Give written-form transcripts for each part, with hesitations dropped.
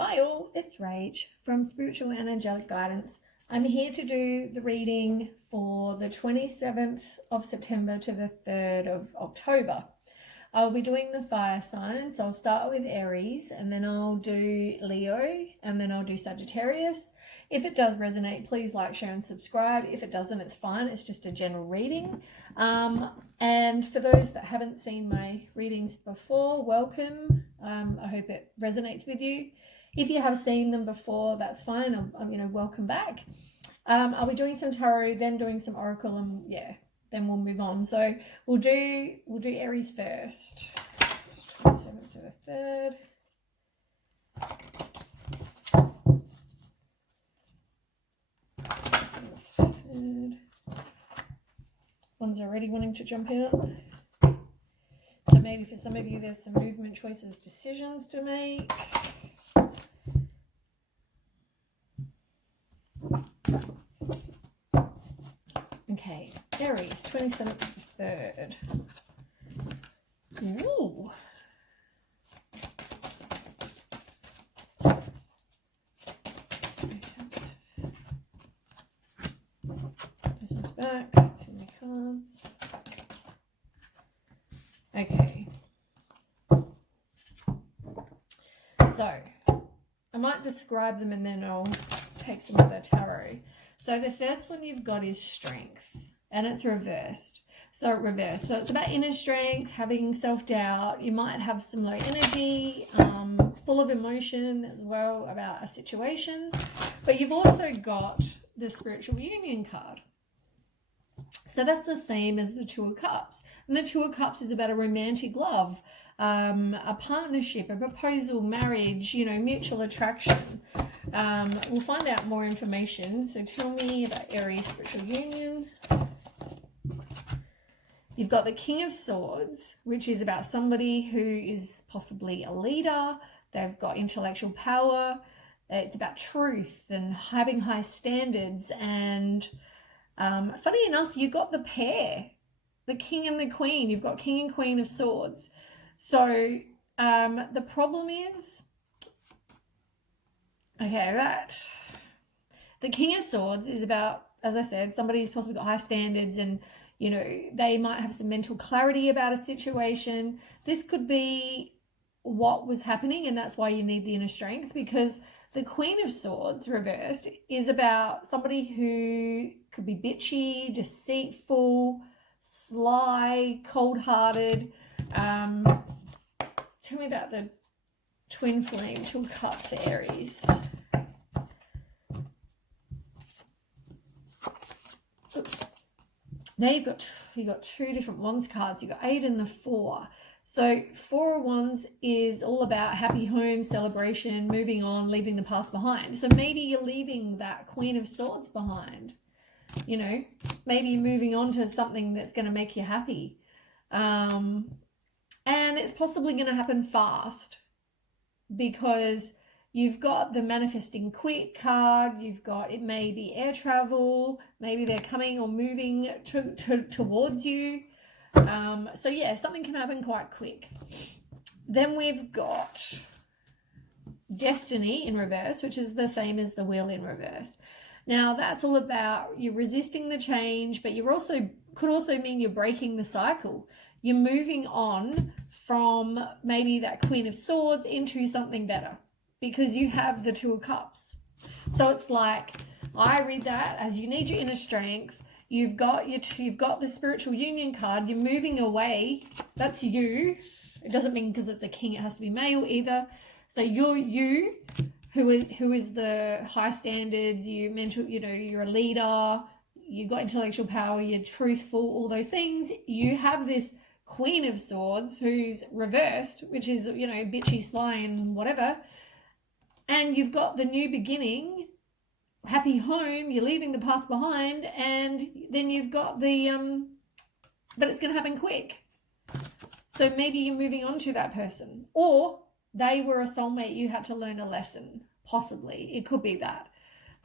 Hi all, it's Rach from Spiritual and Angelic Guidance. I'm here to do the reading for the 27th of September to the 3rd of October. I'll be doing the fire signs, so I'll start with Aries and then I'll do Leo and then I'll do Sagittarius. If it does resonate, please like, share and subscribe. If it doesn't, it's fine. It's just a general reading. And for those that haven't seen my readings before, welcome. I hope it resonates with you. If you have seen them before, that's fine. I'm welcome back. I'll be doing some tarot, then doing some oracle, and then we'll move on. So we'll do Aries first. 27th to the 3rd. One's already wanting to jump out. So maybe for some of you, there's some movement choices, decisions to make. Okay, Aries, 27th to the 3rd. Ooh. This one's back, too many cards. Okay. So, I might describe them and then I'll take some of the tarot. So the first one you've got is strength, and it's reversed. So it's about inner strength, having self-doubt. You might have some low energy, full of emotion as well about a situation. But you've also got the spiritual union card. So that's the same as the Two of Cups. And the Two of Cups is about a romantic love, a partnership, a proposal, marriage, mutual attraction. We'll find out more information. So tell me about Aries spiritual union. You've got the King of Swords, which is about somebody who is possibly a leader. They've got intellectual power. It's about truth and having high standards. And funny enough, you got the pair, the King and the Queen. You've got King and Queen of Swords. So the problem is, that the King of Swords is about, as I said, somebody who's possibly got high standards and, they might have some mental clarity about a situation. This could be what was happening, and that's why you need the inner strength, because the Queen of Swords reversed is about somebody who could be bitchy, deceitful, sly, cold-hearted. Tell me about the Twin Flame, Two of Cups for Aries. Oops. Now you've got two different Wands cards. You've got 8 and the 4. So 4 of Wands is all about happy home, celebration, moving on, leaving the past behind. So maybe you're leaving that Queen of Swords behind. Maybe you're moving on to something that's going to make you happy. And it's possibly going to happen fast, because you've got the manifesting quick card. You've got, it may be air travel. Maybe they're coming or moving towards you. So yeah, something can happen quite quick. Then we've got Destiny in reverse, which is the same as the Wheel in reverse. Now that's all about you resisting the change, but you're also, could also mean you're breaking the cycle. You're moving on from maybe that Queen of Swords into something better, because you have the Two of Cups. So it's like, I read that as you need your inner strength. You've got the spiritual union card. You're moving away. That's you. It doesn't mean because it's a king it has to be male either. So you're you, who is the high standards. You're a leader. You've got intellectual power. You're truthful. All those things. You have this Queen of Swords who's reversed, which is bitchy, sly, and whatever. And you've got the new beginning, happy home, you're leaving the past behind, and then you've got the, but it's going to happen quick. So maybe you're moving on to that person, or they were a soulmate, you had to learn a lesson, possibly. It could be that.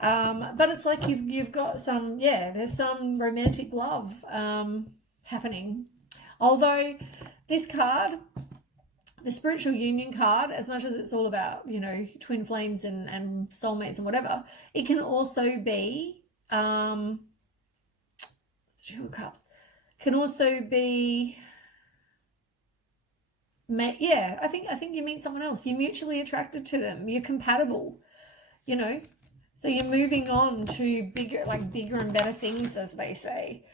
But it's like you've got some, there's some romantic love happening. Although this card the spiritual union card, as much as it's all about, twin flames and soulmates and whatever, it can also be, Two of Cups, can also be, I think you meet someone else. You're mutually attracted to them. You're compatible, So you're moving on to bigger and better things, as they say.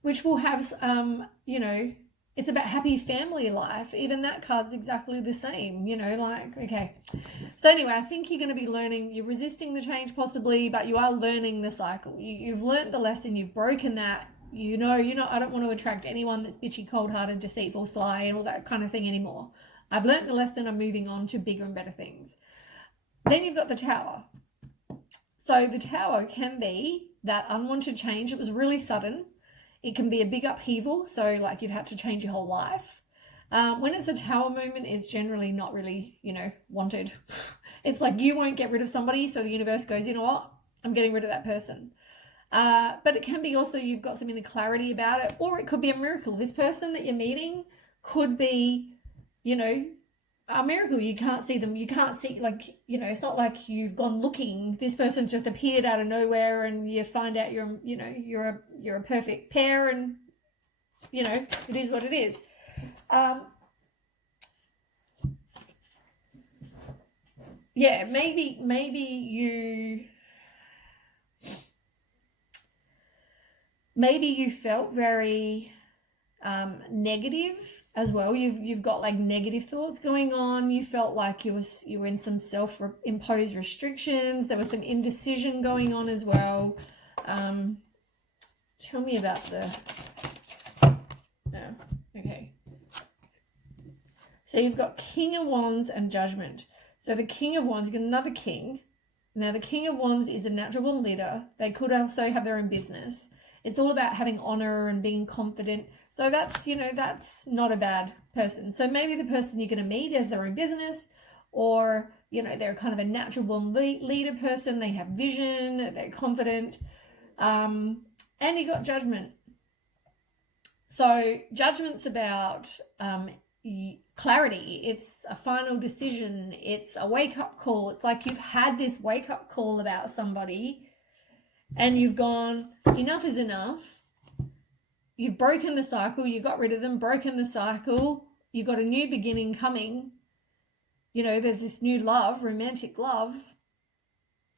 Which will have, it's about happy family life. Even that card's exactly the same, okay. So anyway, I think you're going to be learning, you're resisting the change possibly, but you are learning the cycle. You've learned the lesson, you've broken that, I don't want to attract anyone that's bitchy, cold-hearted, deceitful, sly, and all that kind of thing anymore. I've learned the lesson, I'm moving on to bigger and better things. Then you've got the Tower. So the Tower can be that unwanted change. It was really sudden. It can be a big upheaval, so like you've had to change your whole life. When it's a Tower moment, it's generally not really, wanted. It's like you won't get rid of somebody, so the universe goes, you know what, I'm getting rid of that person. But it can be also you've got some inner clarity about it, or it could be a miracle. This person that you're meeting could be, a miracle. You can't see them. You can't see, it's not like you've gone looking. This person's just appeared out of nowhere, and you find out you're a perfect pair, and it is what it is. Maybe you felt very negative as well. You've got like negative thoughts going on. You felt like you were in some self-imposed restrictions. There was some indecision going on as well. Tell me about okay. So you've got King of Wands and Judgment. So the King of Wands, you've got another king. Now the King of Wands is a natural born leader. They could also have their own business. It's all about having honor and being confident. So that's, that's not a bad person. So maybe the person you're going to meet has their own business, or, they're kind of a natural born leader person. They have vision, they're confident. And you got Judgment. So Judgment's about clarity. It's a final decision. It's a wake-up call. It's like you've had this wake-up call about somebody, and you've gone, enough is enough. You've broken the cycle. You got rid of them, broken the cycle. You got a new beginning coming. There's this new love, romantic love.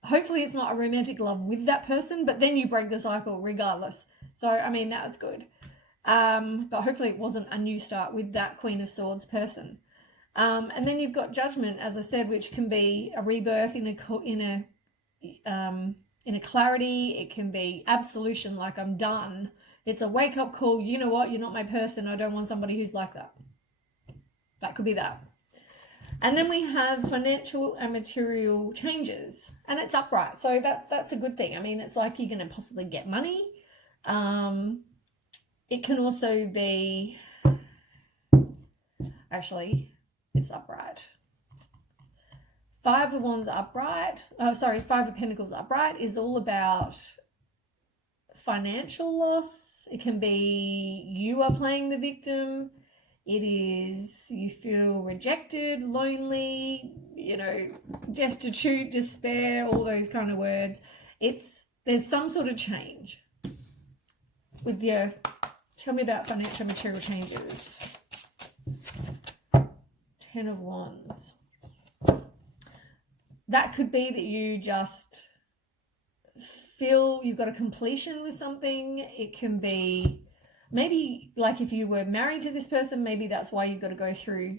Hopefully it's not a romantic love with that person, but then you break the cycle regardless. So, that's good. But hopefully it wasn't a new start with that Queen of Swords person. And then you've got Judgment, as I said, which can be a rebirth in a clarity. It can be absolution, like I'm done. It's a wake-up call. You know what? You're not my person. I don't want somebody who's like that. That could be that. And then we have financial and material changes, and it's upright. So that's a good thing. It's like you're going to possibly get money. It can also be, actually, it's upright. Five of Wands upright, Five of Pentacles upright is all about financial loss. It can be you are playing the victim. It is you feel rejected, lonely, destitute, despair, all those kind of words. There's some sort of change with your, tell me about financial and material changes. 10 of Wands. That could be that you just feel you've got a completion with something. It can be maybe like if you were married to this person, maybe that's why you've got to go through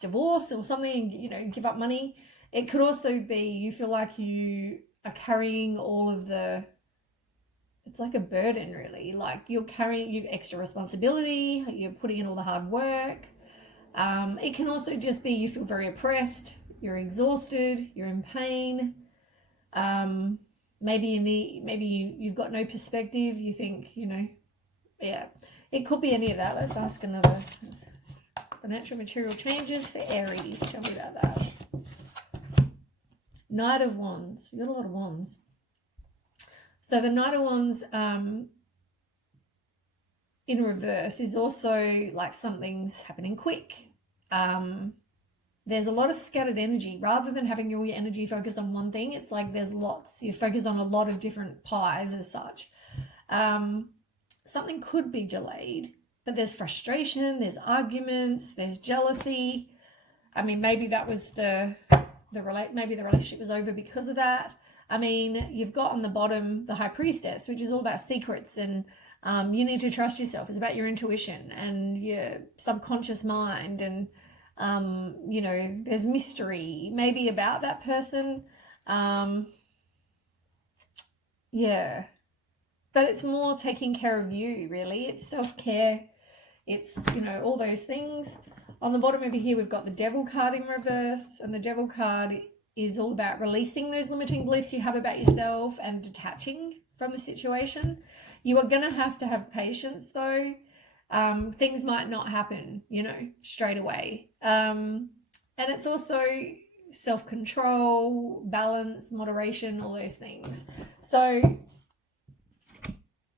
divorce or something, give up money. It could also be you feel like you are carrying all of it's like a burden really. Like you've extra responsibility, you're putting in all the hard work. It can also just be you feel very oppressed, you're exhausted, you're in pain. Maybe you've got no perspective. You think, it could be any of that. Let's ask another. Financial material changes for Aries. Tell me about that. Knight of Wands. You got a lot of wands. So the Knight of Wands, in reverse is also like something's happening quick. There's a lot of scattered energy. Rather than having all your energy focused on one thing, it's like there's lots. You focus on a lot of different pies as such. Something could be delayed, but there's frustration, there's arguments, there's jealousy. I mean, maybe that was maybe the relationship was over because of that. I mean, you've got on the bottom the High Priestess, which is all about secrets, and you need to trust yourself. It's about your intuition and your subconscious mind, and you know, there's mystery maybe about that person. Yeah, but it's more taking care of you, really. It's self-care. It's, you know, all those things. On the bottom over here, we've got the Devil card in reverse, and the Devil card is all about releasing those limiting beliefs you have about yourself and detaching from the situation. You are going to have patience, though. Things might not happen, you know, straight away. And it's also self-control, balance, moderation, all those things. So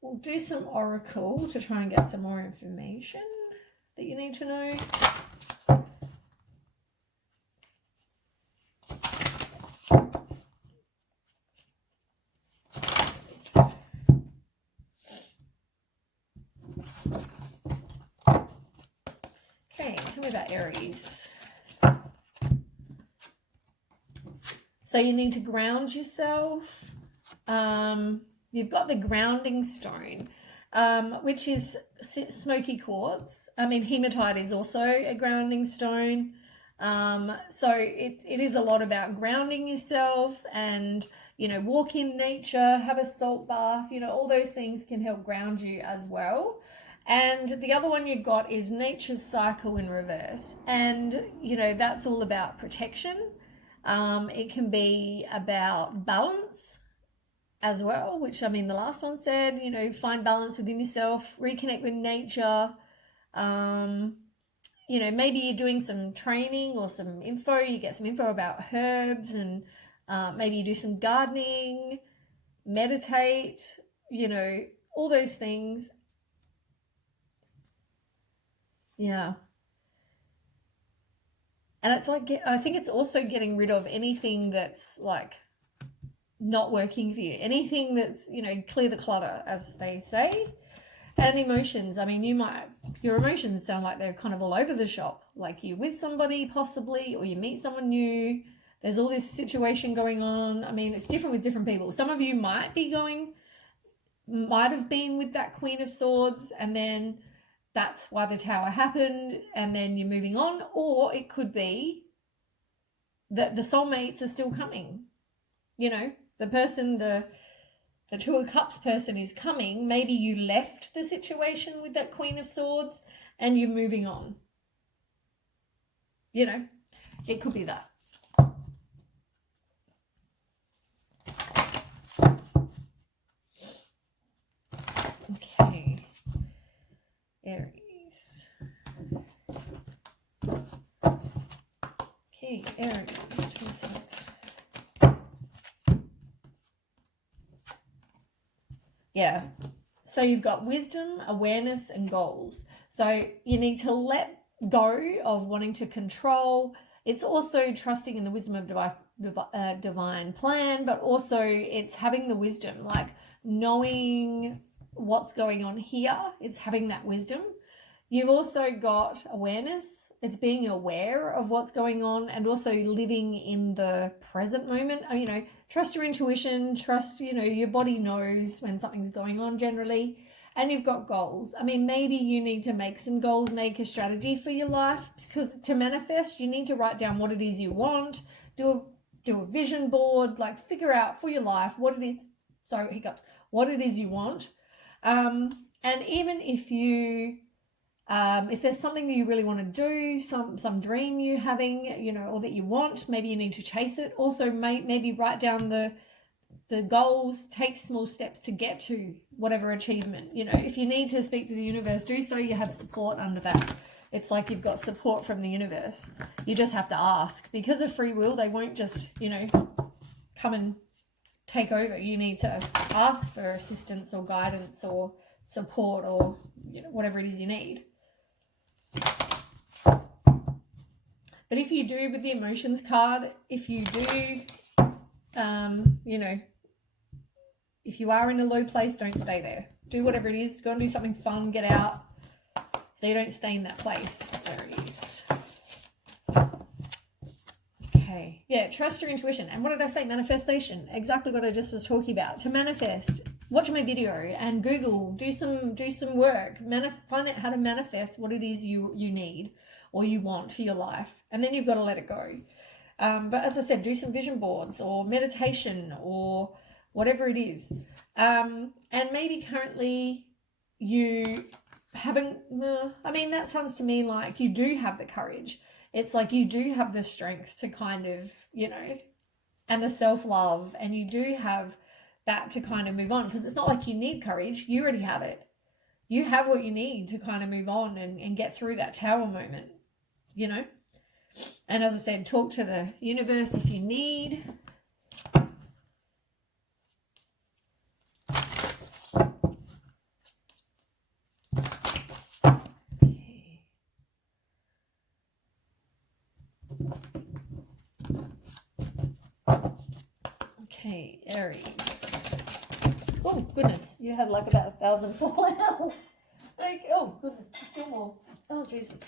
we'll do some oracle to try and get some more information that you need to know. Okay, tell me about Aries. So you need to ground yourself. You've got the grounding stone, which is smoky quartz. I mean, hematite is also a grounding stone. So it is a lot about grounding yourself and, you know, walk in nature, have a salt bath, you know, all those things can help ground you as well. And the other one you've got is nature's cycle in reverse. And, you know, that's all about protection. It can be about balance as well, which, I mean, the last one said, you know, find balance within yourself, reconnect with nature. You know, maybe you're doing some training or some info, you get some info about herbs, and maybe you do some gardening, meditate, you know, all those things. Yeah. And it's like, I think it's also getting rid of anything that's like not working for you, anything that's, you know, clear the clutter, as they say. And emotions, I mean, your emotions sound like they're kind of all over the shop, like you're with somebody possibly, or you meet someone new, there's all this situation going on. I mean, it's different with different people. Some of you might have been with that Queen of Swords, and then that's why the Tower happened, and then you're moving on. Or it could be that the soulmates are still coming. You know, the person, the Two of Cups person is coming. Maybe you left the situation with that Queen of Swords and you're moving on. You know, it could be that. Okay. Aries. Okay, Aries. Yeah. So you've got wisdom, awareness, and goals. So you need to let go of wanting to control. It's also trusting in the wisdom of divine plan, but also it's having the wisdom, like knowing what's going on here. It's having that wisdom. You've also got awareness. It's being aware of what's going on and also living in the present moment. You know, trust your intuition, trust, you know, your body knows when something's going on generally. And you've got goals. I mean, maybe you need to make some goals, make a strategy for your life, because to manifest, you need to write down what it is you want, do a vision board, like figure out for your life what it is, what it is you want. And even if you, if there's something that you really want to do, some dream you're having, you know, or that you want, maybe you need to chase it. Also, maybe write down the goals, take small steps to get to whatever achievement. You know, if you need to speak to the universe, do so. You have support under that. It's like you've got support from the universe. You just have to ask. Because of free will, they won't just, you know, come and take over. You need to ask for assistance or guidance or support or, whatever it is you need. But if you do with the emotions card, if you do, if you are in a low place, don't stay there. Do whatever it is. Go and do something fun. Get out so you don't stay in that place. Aries. Okay. Yeah, trust your intuition. And what did I say? Manifestation. Exactly what I just was talking about. To manifest, watch my video and Google. Do some work. Find out how to manifest what it is you need or you want for your life. And then you've got to let it go. But as I said, do some vision boards or meditation or whatever it is. And maybe currently you haven't, that sounds to me like you do have the courage. It's like you do have the strength to kind of, and the self-love, and you do have that to kind of move on, because it's not like you need courage. You already have it. You have what you need to kind of move on and get through that tower moment, And as I said, talk to the universe if you need. Okay, Aries. Oh, goodness. You had like about 1,000 fall out. Oh, goodness. Still more. Oh, Jesus.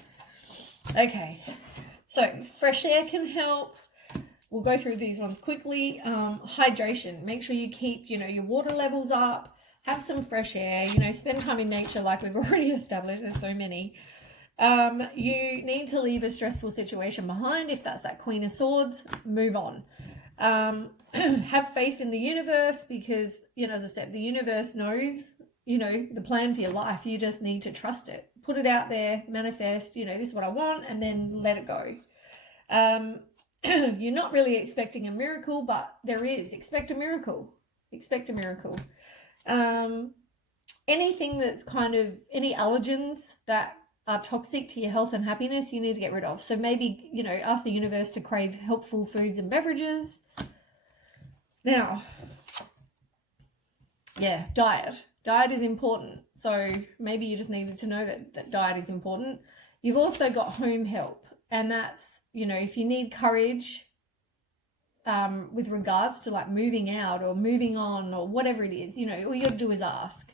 Okay. So, fresh air can help. We'll go through these ones quickly. Hydration. Make sure you keep, your water levels up. Have some fresh air. Spend time in nature like we've already established. There's so many. You need to leave a stressful situation behind. If that's that Queen of Swords, move on. Have faith in the universe, because, as I said, the universe knows, the plan for your life. You just need to trust it. Put it out there, manifest, this is what I want, and then let it go. You're not really expecting a miracle, but there is. Expect a miracle. Expect a miracle. Anything that's kind of, any allergens that are toxic to your health and happiness, you need to get rid of. So maybe, ask the universe to crave helpful foods and beverages. Now, yeah, diet. Diet is important. So maybe you just needed to know that diet is important. You've also got home help. And that's, if you need courage with regards to like moving out or moving on or whatever it is, all you got to do is ask.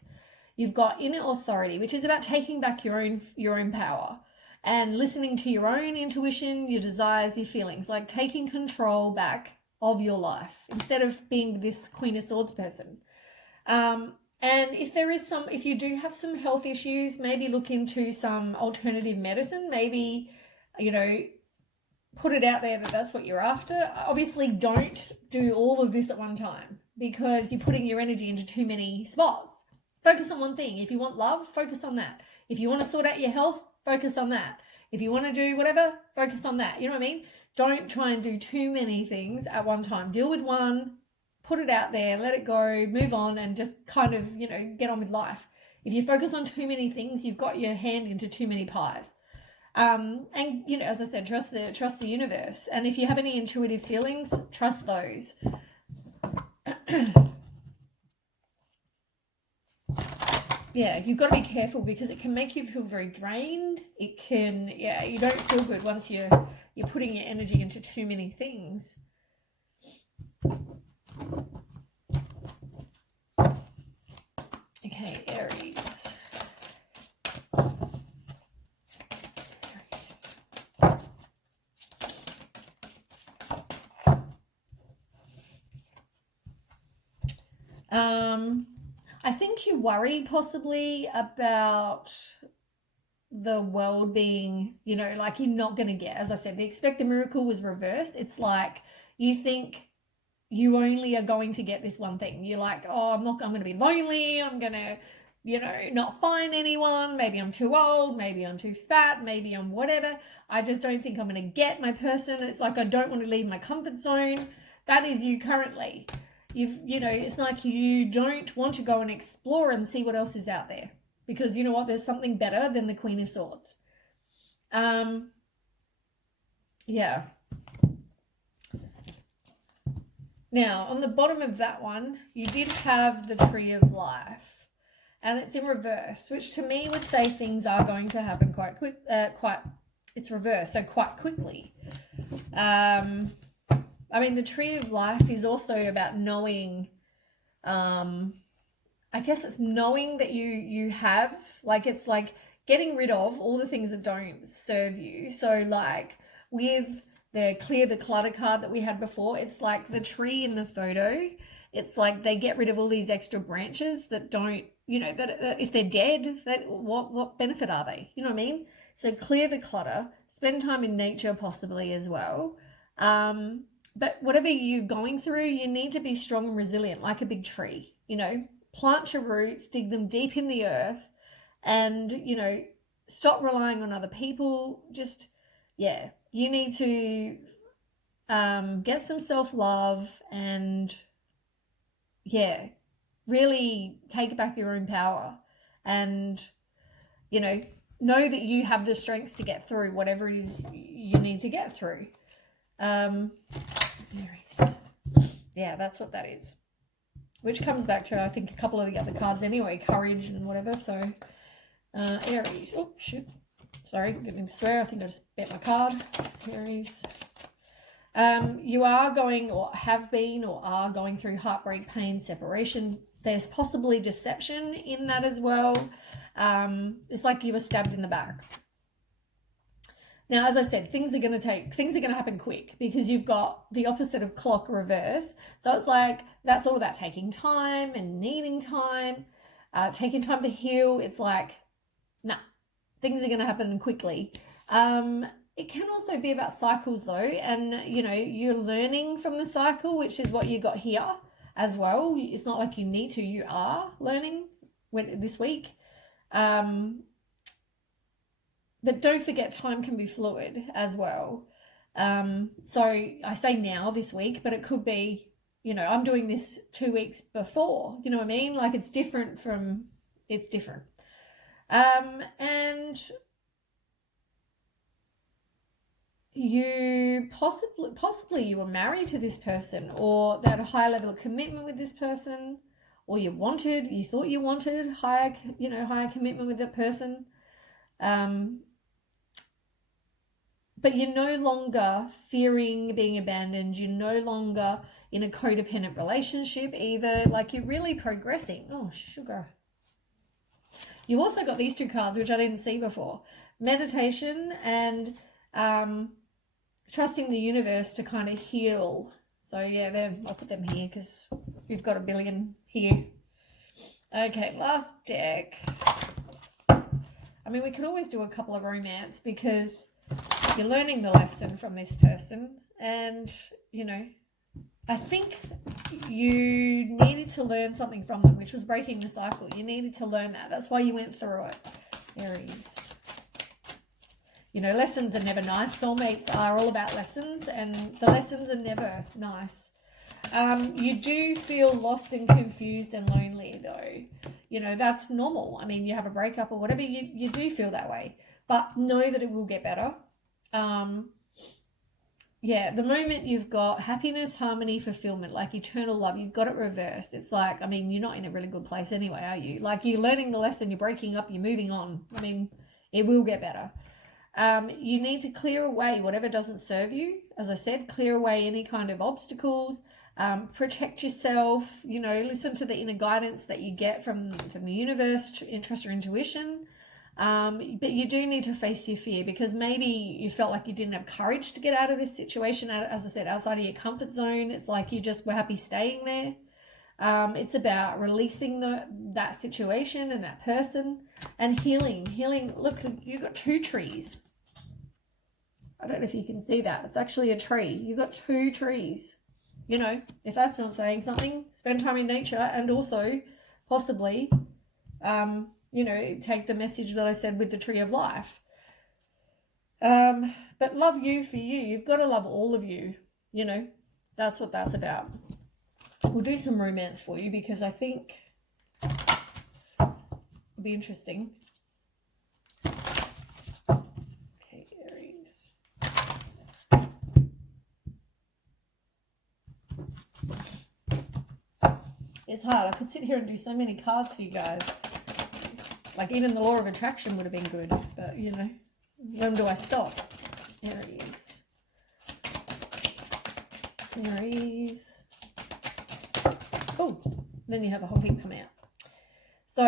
You've got inner authority, which is about taking back your own power and listening to your own intuition, your desires, your feelings, like taking control back of your life instead of being this Queen of Swords person. And if you do have some health issues, maybe look into some alternative medicine. Maybe, put it out there that that's what you're after. Obviously, don't do all of this at one time, because you're putting your energy into too many spots. Focus on one thing. If you want love, focus on that. If you want to sort out your health, focus on that. If you want to do whatever, focus on that. You know what I mean? Don't try and do too many things at one time. Deal with one, put it out there, let it go, move on, and just kind of, get on with life. If you focus on too many things, you've got your hand into too many pies. And, as I said, trust the universe. And if you have any intuitive feelings, trust those. Yeah, you've got to be careful, because it can make you feel very drained. It can, you don't feel good once you're putting your energy into too many things. Okay, Aries. I think you worry possibly about the world being, like you're not going to get, as I said, the expect a miracle was reversed. It's like you think you only are going to get this one thing. You're like, I'm going to be lonely. I'm going to, not find anyone. Maybe I'm too old. Maybe I'm too fat. Maybe I'm whatever. I just don't think I'm going to get my person. It's like I don't want to leave my comfort zone. That is you currently. It's like you don't want to go and explore and see what else is out there, because you know what? There's something better than the Queen of Swords. Yeah. Now, on the bottom of that one, you did have the Tree of Life. and it's in reverse, which to me would say things are going to happen quite quick. It's reversed, so quite quickly. I mean, the tree of life is also about knowing. I guess it's knowing that you have, like, it's like getting rid of all the things that don't serve you. So like with the clear the clutter card that we had before, it's like the tree in the photo. It's like they get rid of all these extra branches that don't, you know, that if they're dead, that what benefit are they? You know what I mean? So clear the clutter, spend time in nature possibly as well. But whatever you're going through, you need to be strong and resilient like a big tree, you know, plant your roots, dig them deep in the earth, and, you know, stop relying on other people. Just, yeah, you need to get some self-love and, yeah, really take back your own power and, you know that you have the strength to get through whatever it is you need to get through. Yeah, that's what that is. Which comes back to, I think, a couple of the other cards anyway, courage and whatever. So, Aries. Oh, shoot. Sorry, didn't mean to swear. I think I just bent my card. Aries. You are going or have been or are going through heartbreak, pain, separation. There's possibly deception in that as well. It's like you were stabbed in the back. Now, as I said, things are going to happen quick because you've got the opposite of clock reverse. So it's like, that's all about taking time and needing time, taking time to heal. It's like, nah, things are going to happen quickly. It can also be about cycles though. And, you know, you're learning from the cycle, which is what you got here as well. It's not like you need to, you are learning this week. But don't forget, time can be fluid as well. So I say now this week, but it could be, you know, I'm doing this 2 weeks before, you know what I mean? Like it's different. And you possibly you were married to this person, or they had a higher level of commitment with this person, or you thought you wanted higher commitment with that person. But you're no longer fearing being abandoned. You're no longer in a codependent relationship either. Like you're really progressing. Oh, sugar. You also got these two cards, which I didn't see before. Meditation and trusting the universe to kind of heal. So yeah, I'll put them here because we've got a billion here. Okay, last deck. I mean, we could always do a couple of romance because you're learning the lesson from this person. And, you know, I think you needed to learn something from them, which was breaking the cycle. You needed to learn that. That's why you went through it. Aries. You know, lessons are never nice. Soulmates are all about lessons, and the lessons are never nice. You do feel lost and confused and lonely, though. You know, that's normal. I mean, you have a breakup or whatever, you do feel that way. But know that it will get better. Yeah, the moment you've got happiness, harmony, fulfillment, like eternal love, you've got it reversed. It's like, I mean, you're not in a really good place anyway, are you? Like, you're learning the lesson, you're breaking up, you're moving on. I mean, it will get better. You need to clear away whatever doesn't serve you. As I said, clear away any kind of obstacles, protect yourself, you know, listen to the inner guidance that you get from the universe, trust your intuition. But you do need to face your fear because maybe you felt like you didn't have courage to get out of this situation. As I said, outside of your comfort zone, it's like you just were happy staying there. It's about releasing that situation and that person and healing. Look, you've got two trees. I don't know if you can see that. It's actually a tree. You've got two trees. You know, if that's not saying something, spend time in nature and also possibly, you know, take the message that I said with the tree of life. But love you for you. You've got to love all of you. You know, that's what that's about. We'll do some romance for you because I think it'll be interesting. Okay, Aries. It's hard. I could sit here and do so many cards for you guys. Like even the law of attraction would have been good, but you know, when do I stop? Aries. Aries. Oh, then you have a whole heap come out. So,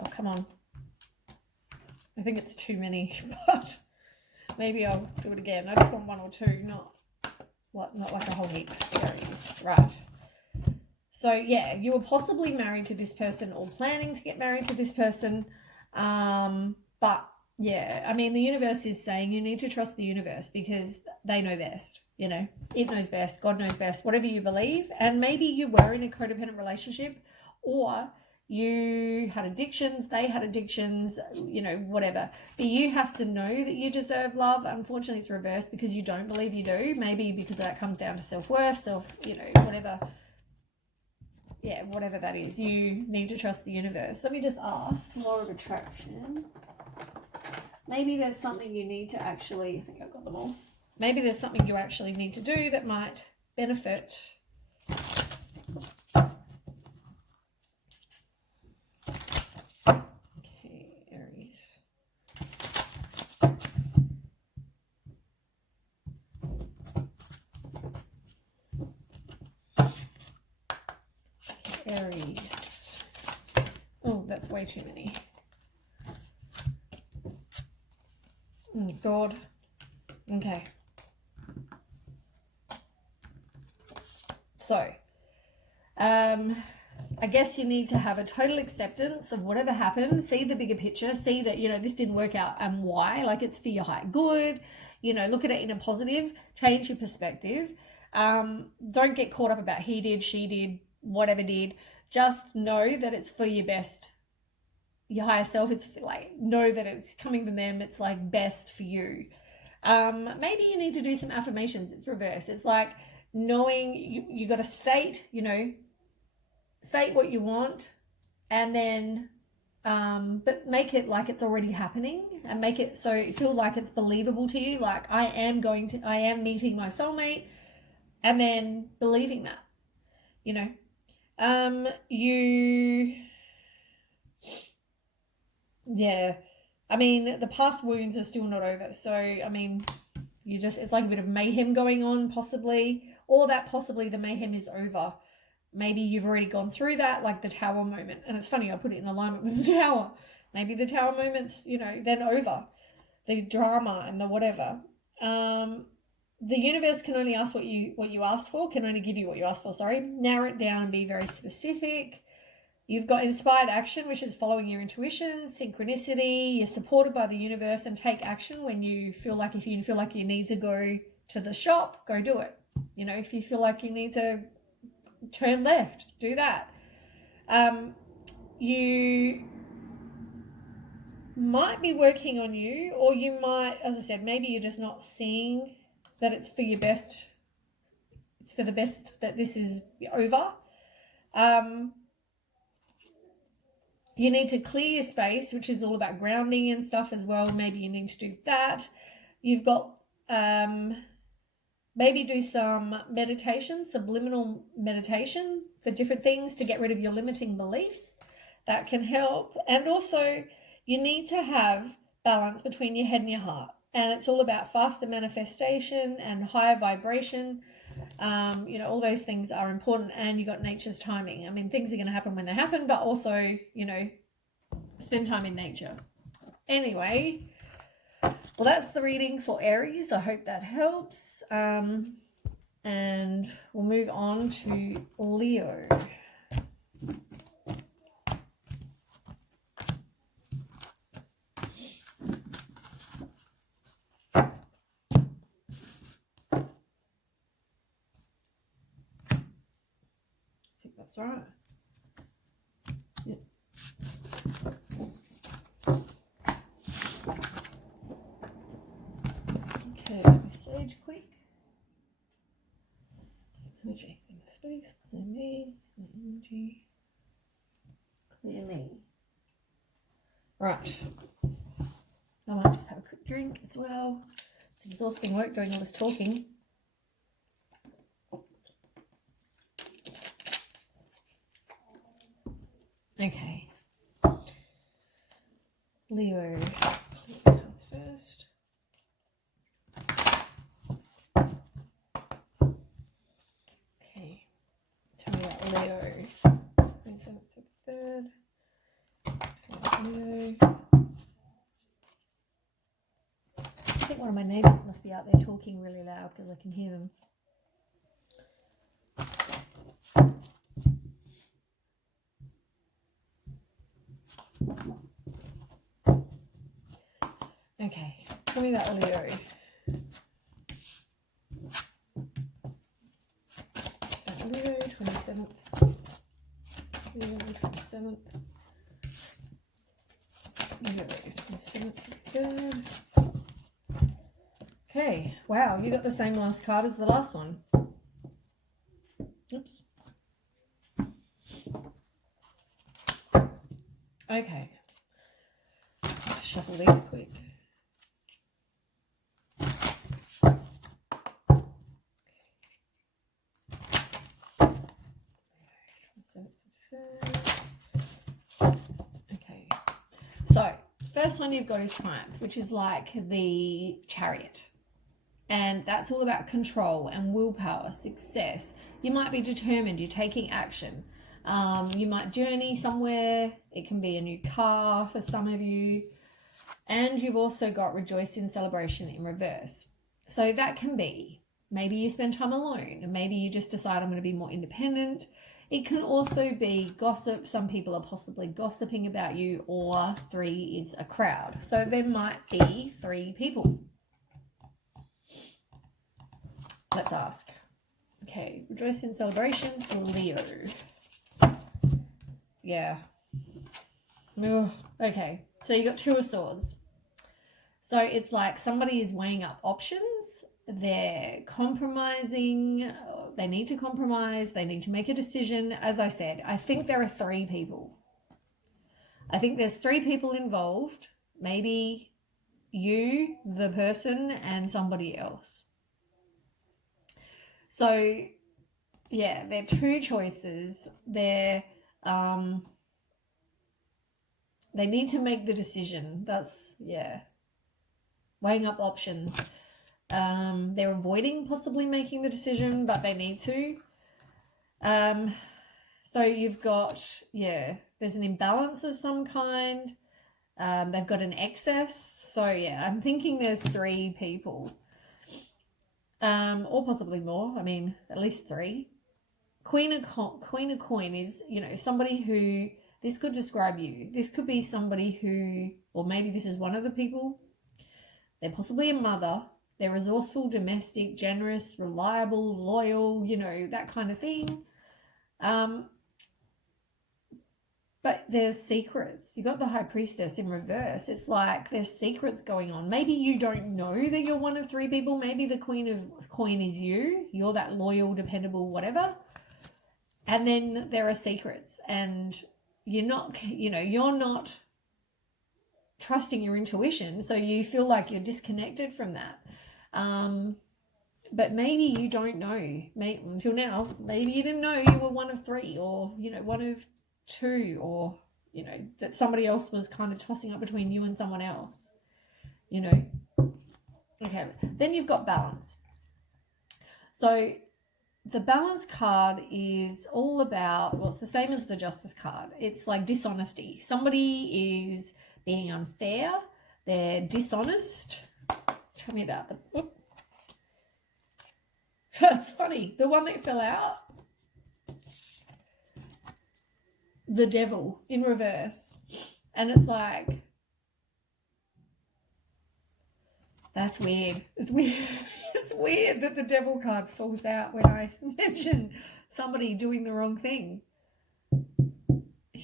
oh, come on. I think it's too many, but maybe I'll do it again. I just want one or two, not like a whole heap. Aries. Right. So, yeah, you were possibly married to this person or planning to get married to this person. But, yeah, I mean, the universe is saying you need to trust the universe because they know best. You know, it knows best. God knows best. Whatever you believe. And maybe you were in a codependent relationship, or you had addictions, they had addictions, you know, whatever. But you have to know that you deserve love. Unfortunately, it's reversed because you don't believe you do. Maybe because that comes down to self-worth, you know, whatever. Yeah, whatever that is. You need to trust the universe. Let me just ask, law of attraction. Maybe there's something you need to actually, I think I've got them all. Maybe there's something you actually need to do that might benefit. Okay, Aries. Aries. Oh, that's way too many. God. Okay. So, I guess you need to have a total acceptance of whatever happened, see the bigger picture, see that, you know, this didn't work out and why, like it's for your high good, you know, look at it in a positive, change your perspective. Don't get caught up about he did, she did, whatever did. Just know that it's for your best, your higher self. It's like, know that it's coming from them. It's like best for you. Maybe you need to do some affirmations. It's reverse. It's like knowing you got to state, you know, state what you want, and then but make it like it's already happening, and make it so it feel like it's believable to you, like I am meeting my soulmate, and then believing that, you know. Yeah, I mean, the past wounds are still not over, so I mean, it's like a bit of mayhem going on possibly, or that possibly the mayhem is over. Maybe you've already gone through that, like the tower moment. And it's funny, I put it in alignment with the tower. Maybe the tower moment's, you know, then over. The drama and the whatever. The universe can only ask what you ask for, can only give you what you ask for, sorry. Narrow it down and be very specific. You've got inspired action, which is following your intuition, synchronicity. You're supported by the universe, and take action when you feel like, if you feel like you need to go to the shop, go do it. You know, if you feel like you need to turn left, do that. You might be working on you, or you might, as I said, maybe you're just not seeing that it's for your best. It's for the best that this is over. You need to clear your space, which is all about grounding and stuff as well. Maybe you need to do that. You've got maybe do some meditation, subliminal meditation for different things to get rid of your limiting beliefs. That can help. And also, you need to have balance between your head and your heart. And it's all about faster manifestation and higher vibration. You know, all those things are important. And you got nature's timing. I mean, things are going to happen when they happen, but also, you know, spend time in nature. Anyway, well, that's the reading for Aries. I hope that helps. And we'll move on to Leo. I think that's right. Yep. Okay, let me sage quick. Energy in the space, clear me, clear energy, clear me. Right. I might just have a quick drink as well. It's exhausting work doing all this talking. Okay. Leo. Cards first. Okay. Tell me about Leo. 27th of 3rd. Leo. I think one of my neighbours must be out there talking really loud because I can hear them. Okay, tell me about Leo. Leo, 27th. Leo, 27th. Leo, 27th of 3rd. Okay, wow, you got the same last card as the last one. Oops. Okay. Shuffle these quick. Okay. So, first one you've got is Triumph, which is like the Chariot. And that's all about control and willpower, success. You might be determined, you're taking action. You might journey somewhere. It can be a new car for some of you. And you've also got Rejoice in Celebration in reverse. So that can be, maybe you spend time alone, and maybe you just decide I'm going to be more independent. It can also be gossip. Some people are possibly gossiping about you, or 3 is a crowd. So there might be 3 people. Let's ask. Okay, Rejoice in Celebration for Leo. Yeah. Ugh. Okay, so you got 2 of Swords. So it's like somebody is weighing up options. They're compromising. They need to compromise. They need to make a decision. As I said, I think there are 3 people. I think there's 3 people involved. Maybe you, the person, and somebody else. So, yeah, they're 2 choices. They need to make the decision. That's, yeah. Weighing up options. They're avoiding possibly making the decision, but they need to. So you've got, yeah, there's an imbalance of some kind. They've got an excess. So, yeah, I'm thinking there's 3 people. Or possibly more. I mean, at least 3. Queen of Coin is, somebody who, this could describe you. This could be somebody who, or maybe this is one of the people. They're possibly a mother. They're resourceful, domestic, generous, reliable, loyal, that kind of thing. But there's secrets. You got the High Priestess in reverse. It's like there's secrets going on. Maybe you don't know that you're one of 3 people. Maybe the Queen of Coin is you. You're that loyal, dependable, whatever. And then there are secrets. And you're not trusting your intuition. So you feel like you're disconnected from that. But maybe you don't know. Until now, maybe you didn't know you were one of 3, or, one of 2, or, that somebody else was kind of tossing up between you and someone else, Okay, then you've got Balance. So the Balance card is all about, well, it's the same as the Justice card. It's like dishonesty. Somebody is being unfair. They're dishonest. Tell me about them. Whoop. It's funny. The one that fell out, the Devil in reverse. And it's like, that's weird. It's weird. It's weird that the Devil card falls out when I mention somebody doing the wrong thing.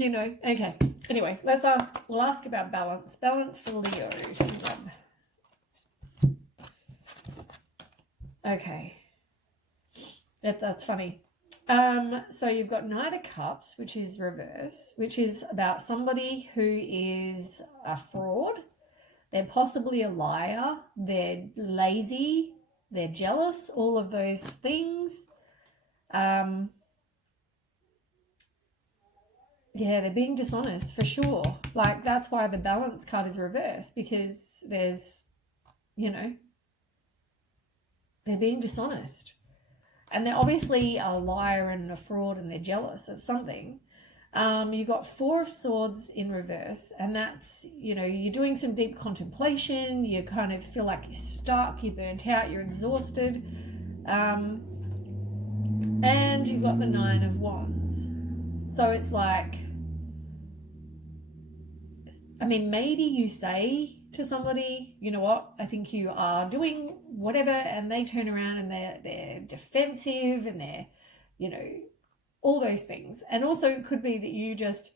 Okay. Anyway, we'll ask about Balance. Balance for Leo. Okay. That's funny. So you've got Knight of Cups, which is reverse, which is about somebody who is a fraud. They're possibly a liar. They're lazy. They're jealous. All of those things. Yeah, they're being dishonest for sure. Like, that's why the balance card is reversed, because there's, you know, they're being dishonest. And they're obviously a liar and a fraud, and they're jealous of something. You got Four of Swords in reverse, and that's, you know, you're doing some deep contemplation. You kind of feel like you're stuck, you're burnt out, you're exhausted. And you've got the Nine of Wands. So it's like, I mean, maybe you say to somebody, you know what, I think you are doing whatever, and they turn around and they're defensive, and they're, you know, all those things. And also it could be that you just,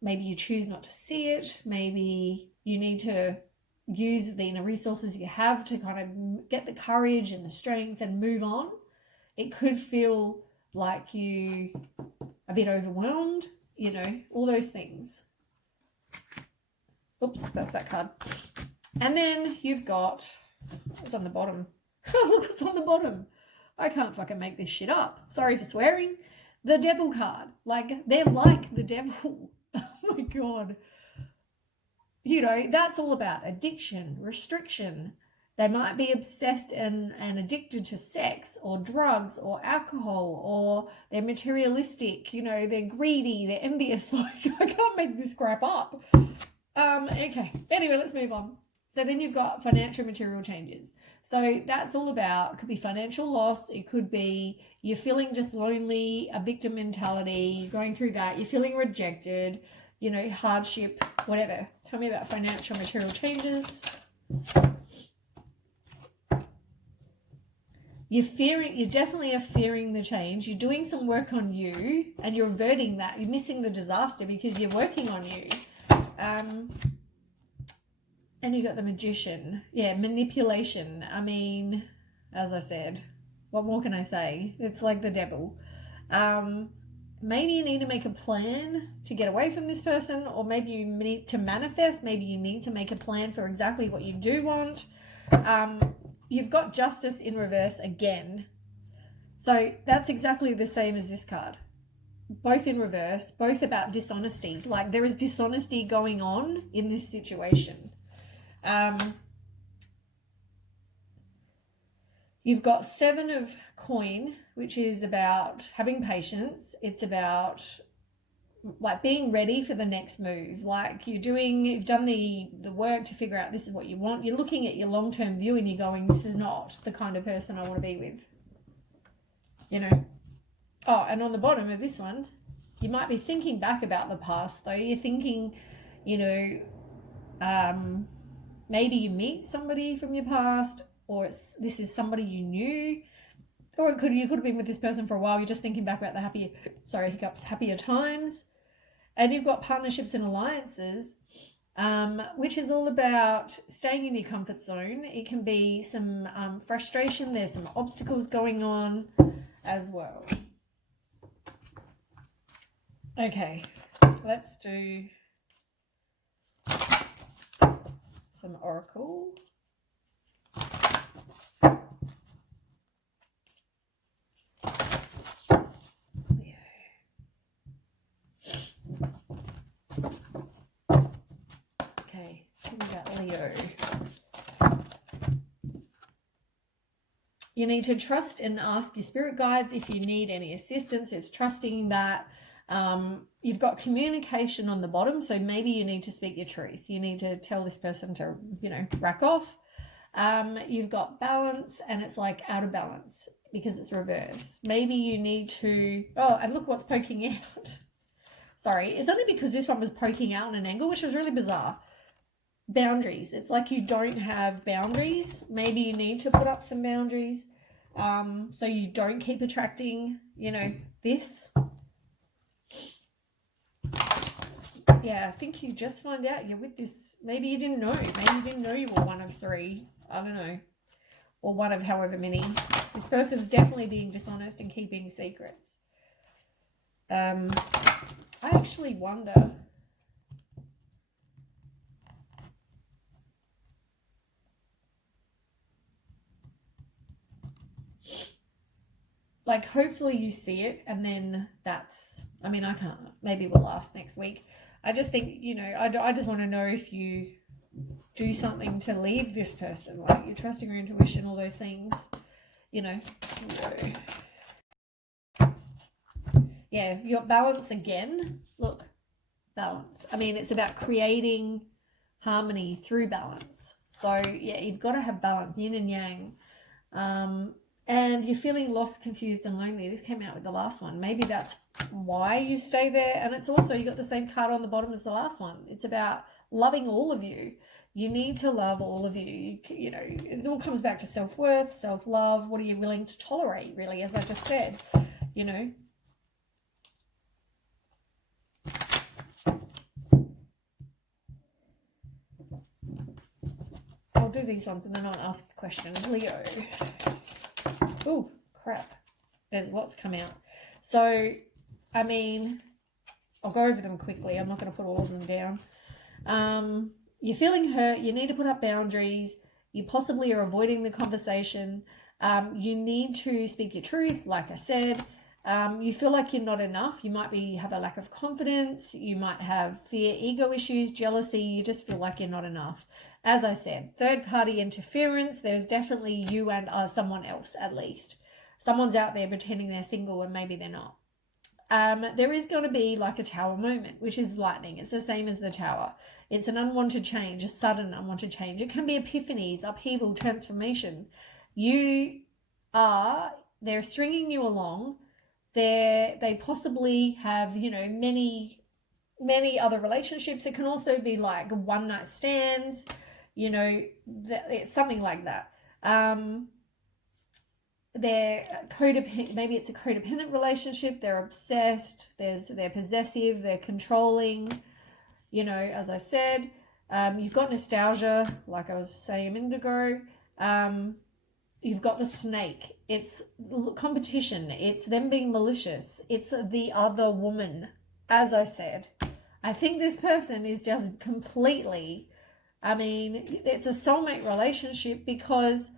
maybe you choose not to see it. Maybe you need to use the inner resources you have to kind of get the courage and the strength and move on. It could feel like you a bit overwhelmed, you know, all those things. Oops, that's that card. And then you've got, what's on the bottom? Look what's on the bottom. I can't fucking make this shit up. Sorry for swearing. The Devil card. Like, they're like the devil. Oh my God. You know, that's all about addiction, restriction. They might be obsessed and addicted to sex or drugs or alcohol, or they're materialistic, you know, they're greedy, they're envious. Like, I can't make this crap up. Okay, anyway, let's move on. So then you've got financial material changes. So that's all about, it could be financial loss. It could be you're feeling just lonely, a victim mentality, going through that. You're feeling rejected, you know, hardship, whatever. Tell me about financial material changes. You definitely are fearing the change. You're doing some work on you, and you're averting that. You're missing the disaster because you're working on you. And you got the Magician. Yeah, manipulation. I mean, as I said, what more can I say? It's like the devil. Maybe you need to make a plan to get away from this person, or maybe you need to manifest. Maybe you need to make a plan for exactly what you do want. You've got Justice in reverse again. So that's exactly the same as this card. Both in reverse, both about dishonesty. Like, there is dishonesty going on in this situation. You've got Seven of Coin, which is about having patience. It's about like being ready for the next move. Like, you've done the work to figure out this is what you want. You're looking at your long-term view and you're going, this is not the kind of person I want to be with. You know? Oh, and on the bottom of this one, you might be thinking back about the past, though. You're thinking, you know, maybe you meet somebody from your past, or this is somebody you knew, or you could have been with this person for a while. You're just thinking back about the happier times. And you've got partnerships and alliances, which is all about staying in your comfort zone. It can be some frustration. There's some obstacles going on as well. Okay, let's do some oracle. Okay, think about Leo. You need to trust and ask your spirit guides if you need any assistance. It's trusting that you've got communication on the bottom, so maybe you need to speak your truth. You need to tell this person to, you know, rack off. You've got balance, and it's like out of balance because it's reverse. Maybe you need to, oh, and look what's poking out. Sorry, it's only because this one was poking out in an angle, which was really bizarre. Boundaries. It's like you don't have boundaries. Maybe you need to put up some boundaries so you don't keep attracting, you know, this. Yeah, I think you just find out you're with this. Maybe you didn't know. Maybe you didn't know you were one of three. I don't know. Or one of however many. This person's definitely being dishonest and keeping secrets. I actually wonder. like, hopefully you see it, and then that's, I mean, I can't, maybe we'll ask next week. I just think, you know, I just want to know if you do something to leave this person, like you're trusting your intuition, all those things, you know. Yeah, your balance again. Look, balance. I mean, it's about creating harmony through balance. So yeah, you've got to have balance, yin and yang. And you're feeling lost, confused, and lonely. This came out with the last one. Maybe that's why you stay there. And it's also, you got the same card on the bottom as the last one. It's about loving all of you. You need to love all of you. You know, it all comes back to self-worth, self-love. What are you willing to tolerate, really, as I just said, you know? I'll do these ones and then I'll ask questions. Leo. Oh, crap. There's lots come out. So, I mean, I'll go over them quickly. I'm not going to put all of them down. You're feeling hurt. You need to put up boundaries. You possibly are avoiding the conversation. You need to speak your truth, like I said. You feel like you're not enough. You might have a lack of confidence. You might have fear, ego issues, jealousy. You just feel like you're not enough. As I said, third-party interference. There's definitely you and someone else, at least. Someone's out there pretending they're single and maybe they're not. There is going to be like a tower moment, which is lightning. It's the same as the tower. It's an unwanted change, a sudden unwanted change. It can be epiphanies, upheaval, transformation. They're stringing you along. They possibly have, you know, many other relationships. It can also be like one night stands, you know, it's something like that. They're codependent. Maybe it's a codependent relationship. They're obsessed. They're possessive. They're controlling. You know, as I said, you've got nostalgia, like I was saying a minute ago. You've got the snake. It's competition. It's them being malicious. It's the other woman. As I said, I think this person is just completely, I mean, it's a soulmate relationship because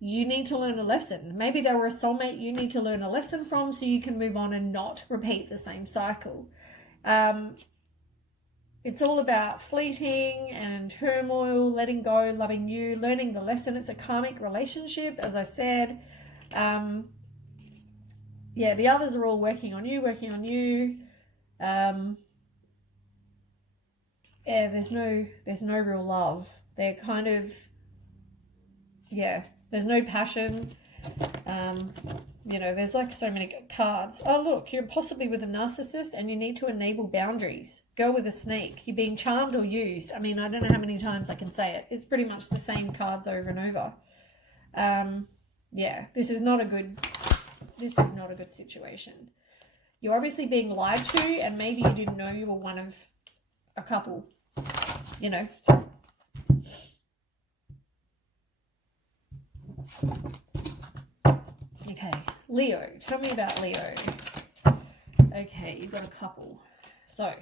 you need to learn a lesson. Maybe they were a soulmate you need to learn a lesson from so you can move on and not repeat the same cycle. It's all about fleeting and turmoil, letting go, loving you, learning the lesson. It's a karmic relationship, as I said. Yeah, the others are all working on you. Yeah, there's no real love. They're kind of, yeah, there's no passion. You know, there's like so many cards. Oh, look, you're possibly with a narcissist and you need to enable boundaries. Go with a snake. You're being charmed or used. I mean, I don't know how many times I can say it. It's pretty much the same cards over and over. Yeah, this is not a good situation. You're obviously being lied to, and maybe you didn't know you were one of a couple, you know. Okay, Leo. Tell me about Leo. Okay, you've got a couple. So,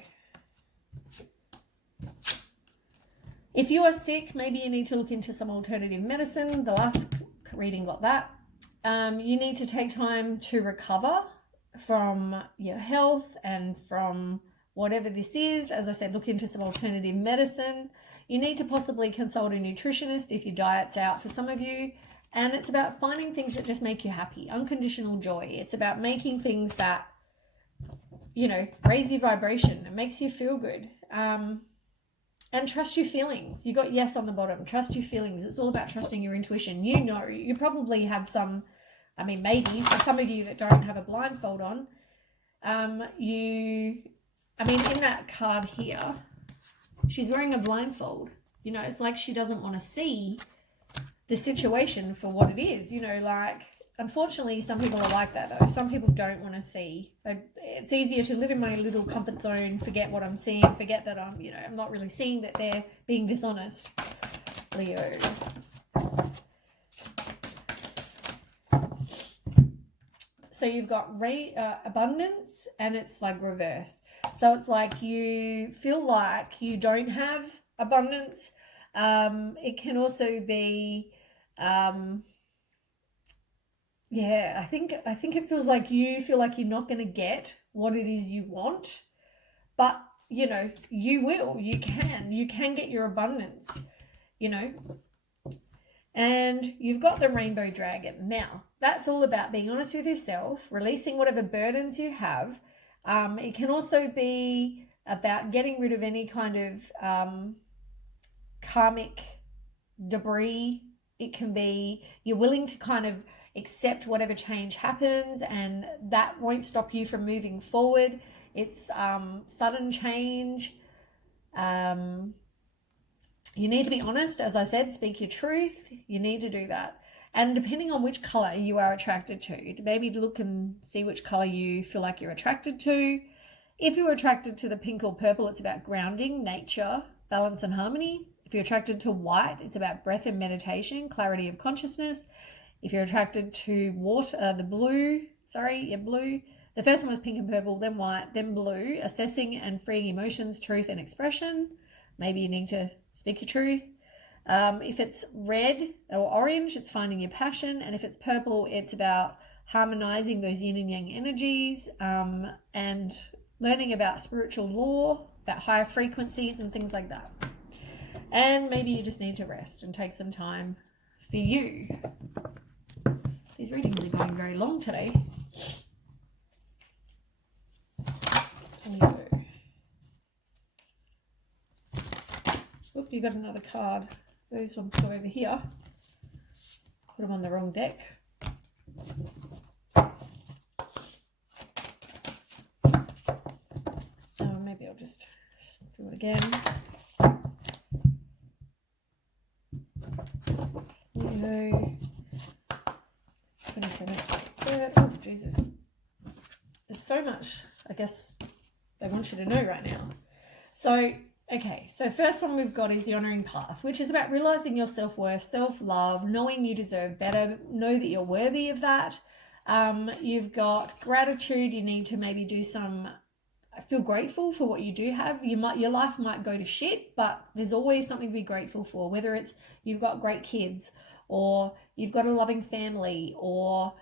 if you are sick, maybe you need to look into some alternative medicine. The last reading got that. You need to take time to recover from your health and from whatever this is. As I said, look into some alternative medicine. You need to possibly consult a nutritionist if your diet's out for some of you. And it's about finding things that just make you happy. Unconditional joy. It's about making things that, you know, raise your vibration. It makes you feel good. And trust your feelings. You got yes on the bottom. Trust your feelings. It's all about trusting your intuition. You know, you probably had some, I mean, maybe for some of you that don't have a blindfold on, in that card here, she's wearing a blindfold. You know, it's like she doesn't want to see the situation for what it is. You know, like, unfortunately, some people are like that, though. Some people don't want to see. It's easier to live in my little comfort zone, forget what I'm seeing, forget that I'm not really seeing that they're being dishonest. Leo. So you've got abundance, and it's like reversed. So it's like you feel like you don't have abundance. It can also be yeah, I think it feels like you feel like you're not going to get what it is you want, but you know, you will, you can get your abundance, you know. And you've got the rainbow dragon. Now, that's all about being honest with yourself, releasing whatever burdens you have. It can also be about getting rid of any kind of karmic debris. It can be you're willing to kind of accept whatever change happens, and that won't stop you from moving forward. It's sudden change. You need to be honest, as I said, speak your truth. You need to do that. And depending on which color you are attracted to, maybe look and see which color you feel like you're attracted to. If you're attracted to the pink or purple, it's about grounding, nature, balance and harmony. If you're attracted to white, it's about breath and meditation, clarity of consciousness. If you're attracted to water, blue. The first one was pink and purple, then white, then blue, assessing and freeing emotions, truth and expression. Maybe you need to speak your truth. If it's red or orange, it's finding your passion. And if it's purple, it's about harmonizing those yin and yang energies, and learning about spiritual law, about higher frequencies and things like that. And maybe you just need to rest and take some time for you. These readings are going very long today. Oop, you got another card. Those ones go over here. Put them on the wrong deck. Maybe I'll just do it again. Oh, Jesus. There's so much, I guess, they want you to know right now. So, okay, so first one we've got is the honoring path, which is about realizing your self-worth, self-love, knowing you deserve better, know that you're worthy of that. You've got gratitude. You need to maybe do some, feel grateful for what you do have. Your life might go to shit, but there's always something to be grateful for, whether it's you've got great kids, or you've got a loving family, or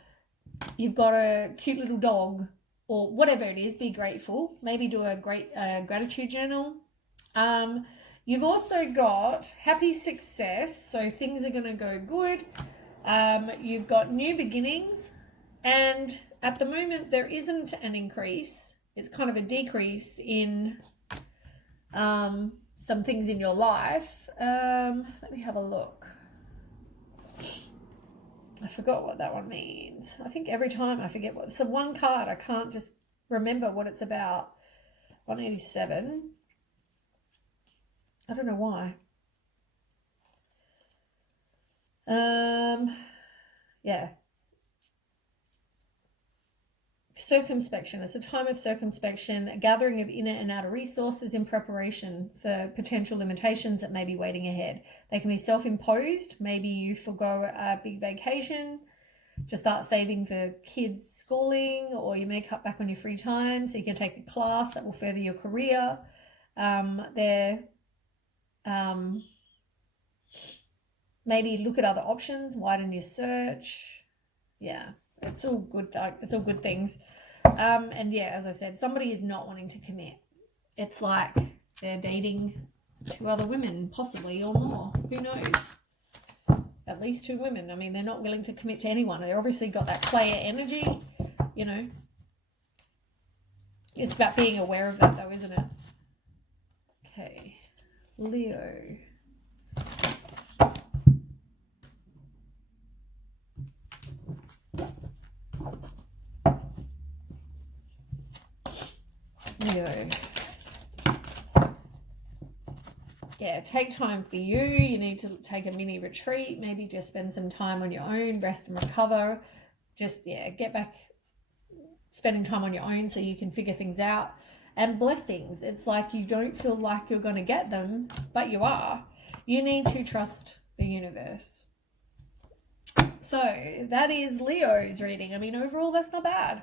you've got a cute little dog, or whatever it is. Be grateful. Maybe do a great gratitude journal. You've also got happy success, so things are going to go good. You've got new beginnings, and at the moment there isn't an increase. It's kind of a decrease in some things in your life. Let me have a look. I forgot what that one means. I think every time I forget what. It's a one card. I can't just remember what it's about. 187. I don't know why. Yeah. Circumspection. It's a time of circumspection, a gathering of inner and outer resources in preparation for potential limitations that may be waiting ahead. They can be self-imposed. Maybe you forgo a big vacation to start saving for kids' schooling, or you may cut back on your free time so you can take a class that will further your career. Maybe look at other options, widen your search. Yeah. It's all good. It's all good things. And yeah, as I said, somebody is not wanting to commit. It's like they're dating 2 other women, possibly, or more. Who knows? At least 2 women. I mean, they're not willing to commit to anyone. They've obviously got that player energy, you know. It's about being aware of that, though, isn't it? Okay. Leo. Leo. Yeah, take time for you. You need to take a mini retreat, maybe just spend some time on your own, rest and recover. Just, yeah, get back spending time on your own so you can figure things out. And blessings, it's like you don't feel like you're going to get them, but you are. You need to trust the universe. So that is Leo's reading. I mean, overall, that's not bad.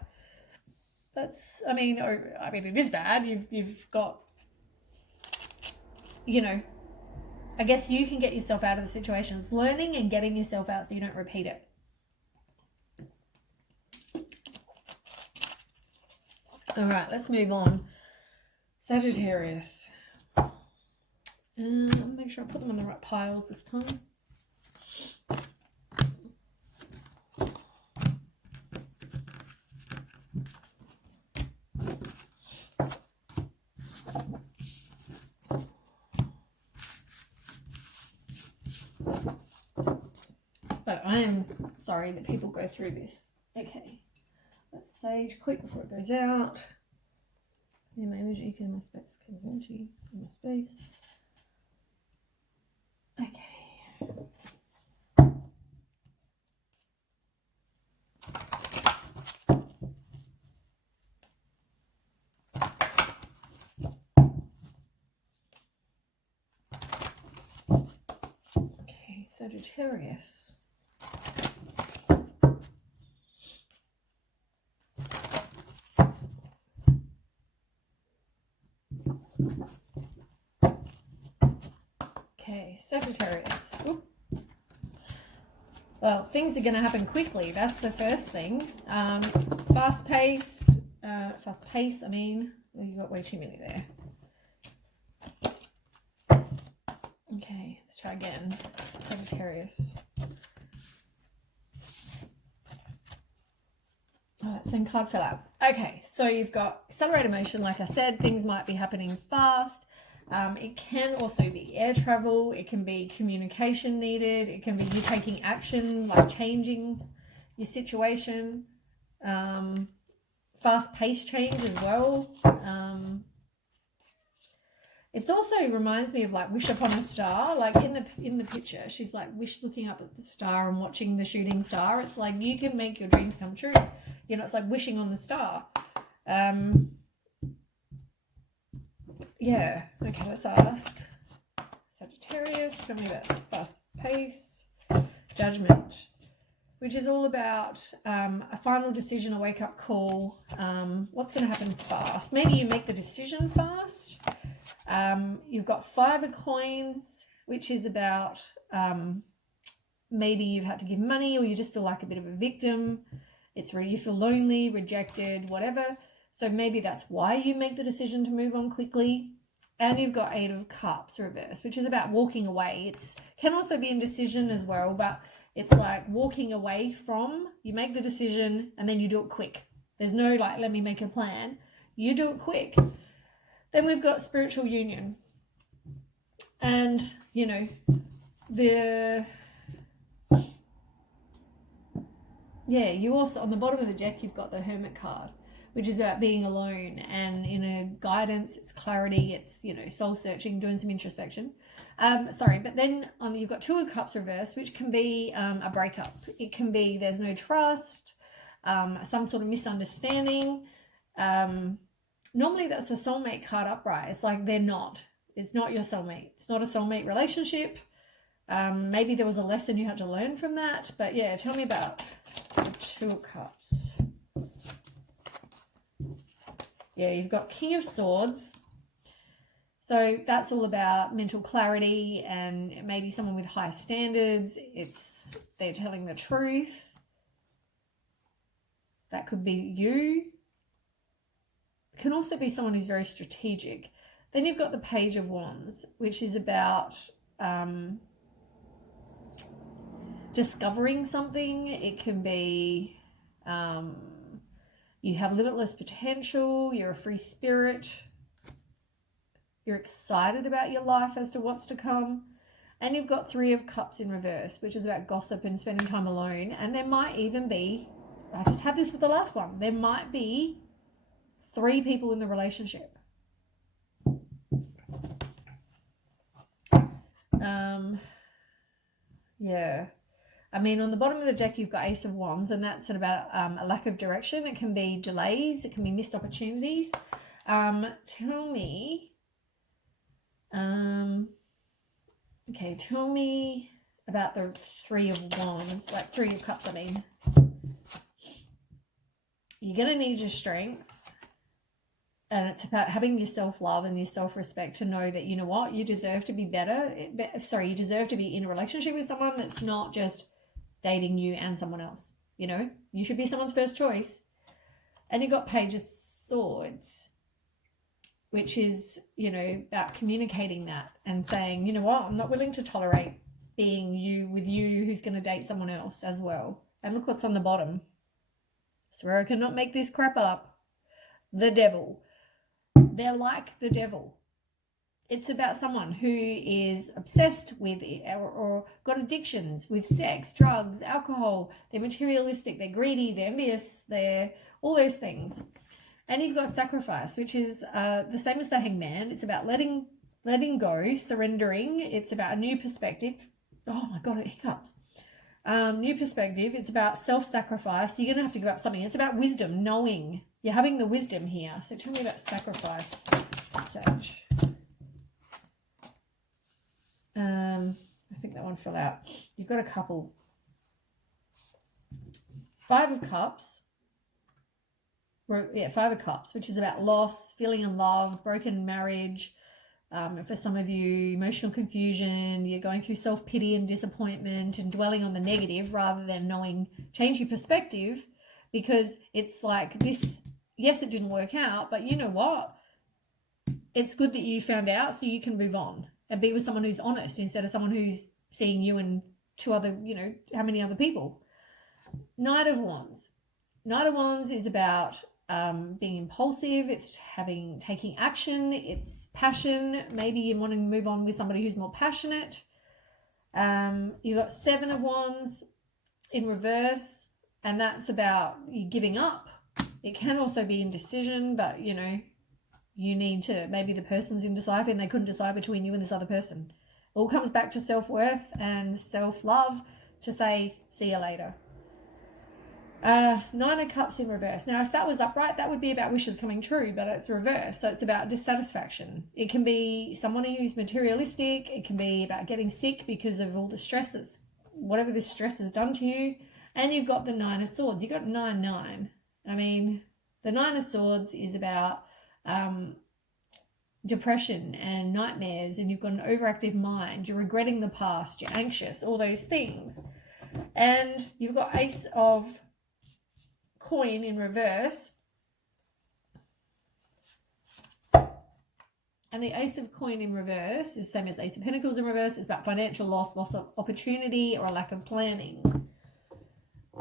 I mean, it is bad. You've got, you know, I guess you can get yourself out of the situations, learning and getting yourself out so you don't repeat it. All right, let's move on. Sagittarius. Make sure I put them in the right piles this time. But I am sorry that people go through this. Okay, let's sage quick before it goes out. Yeah, my energy, my space, energy, my space. Okay. Okay, Sagittarius. Okay, Sagittarius. Oop. Well, things are going to happen quickly. That's the first thing. Fast pace. I mean, well, you got way too many there. Okay, let's try again. Sagittarius. Oh, that same card fell out. Okay, so you've got accelerated motion. Like I said, things might be happening fast. It can also be air travel. It can be communication needed. It can be you taking action, like changing your situation. Fast-paced change as well. It also reminds me of like wish upon a star. Like in the picture, she's like looking up at the star and watching the shooting star. It's like you can make your dreams come true. You know, it's like wishing on the star. Yeah. Okay, let's ask Sagittarius. Tell me about fast pace, judgment, which is all about a final decision, a wake-up call. What's going to happen fast? Maybe you make the decision fast. You've got 5 of coins, which is about maybe you've had to give money or you just feel like a bit of a victim. You feel lonely, rejected, whatever. So maybe that's why you make the decision to move on quickly. And you've got 8 of Cups reversed, which is about walking away. It can also be indecision as well, but it's like walking away from, you make the decision and then you do it quick. There's no like, let me make a plan. You do it quick. Then we've got spiritual union. And, you know, you also, on the bottom of the deck, you've got the Hermit card, which is about being alone and in a guidance, it's clarity, it's, you know, soul searching, doing some introspection. But then you've got 2 of Cups reversed, which can be a breakup. It can be there's no trust, some sort of misunderstanding. Normally that's a soulmate card upright. It's like it's not your soulmate. It's not a soulmate relationship. Maybe there was a lesson you had to learn from that. But yeah, tell me about the 2 of Cups. Yeah, you've got King of Swords. So that's all about mental clarity and maybe someone with high standards. They're telling the truth. That could be you. It can also be someone who's very strategic. Then you've got the Page of Wands, which is about discovering something. It can be you have limitless potential, you're a free spirit, you're excited about your life as to what's to come. And you've got 3 of Cups in reverse, which is about gossip and spending time alone. And there might even be, I just had this with the last one, there might be 3 people in the relationship. Yeah. I mean, on the bottom of the deck, you've got Ace of Wands, and that's about a lack of direction. It can be delays. It can be missed opportunities. Tell me about the 3 of Wands, like 3 of Cups, I mean. You're going to need your strength. And it's about having your self-love and your self-respect to know that, you know what, you deserve to be better. You deserve to be in a relationship with someone that's not just dating you and someone else. You know, you should be someone's first choice. And you've got Page of Swords, which is, you know, about communicating that and saying, you know what, I'm not willing to tolerate being you with you who's going to date someone else as well. And look what's on the bottom. Swear I cannot make this crap up. The devil. They're like the devil. It's about someone who is obsessed with it or got addictions with sex, drugs, alcohol. They're materialistic, they're greedy, they're envious, they're all those things. And you've got sacrifice, which is the same as the Hangman. It's about letting go, surrendering. It's about a new perspective. Oh my God, it hiccups. New perspective. It's about self-sacrifice. You're going to have to give up something. It's about wisdom, knowing. You're having the wisdom here. So tell me about sacrifice, Sag. I think that one fell out. You've got a couple. 5 of Cups. Yeah, 5 of Cups, which is about loss, feeling unloved, broken marriage. For some of you, emotional confusion. You're going through self-pity and disappointment and dwelling on the negative rather than knowing, change your perspective, because it's like this, yes, it didn't work out, but you know what? It's good that you found out so you can move on and be with someone who's honest instead of someone who's seeing you and 2 other, you know, how many other people. Knight of Wands. Knight of Wands is about being impulsive. It's taking action. It's passion. Maybe you want to move on with somebody who's more passionate. You got 7 of Wands in reverse, and that's about you giving up. It can also be indecision, but you know, you need to, maybe the person's indecisive and they couldn't decide between you and this other person. It all comes back to self-worth and self-love to say, see you later. 9 of Cups in reverse. Now, if that was upright, that would be about wishes coming true, but it's reverse. So it's about dissatisfaction. It can be someone who's materialistic. It can be about getting sick because of all the stresses, whatever this stress has done to you. And you've got the 9 of Swords. You've got 9-9. I mean, the 9 of Swords is about depression and nightmares, and you've got an overactive mind. You're regretting the past. You're anxious, all those things. And you've got Ace of Coin in reverse, and the Ace of Coin in reverse is the same as Ace of Pentacles in reverse. It's about financial loss of opportunity, or a lack of planning.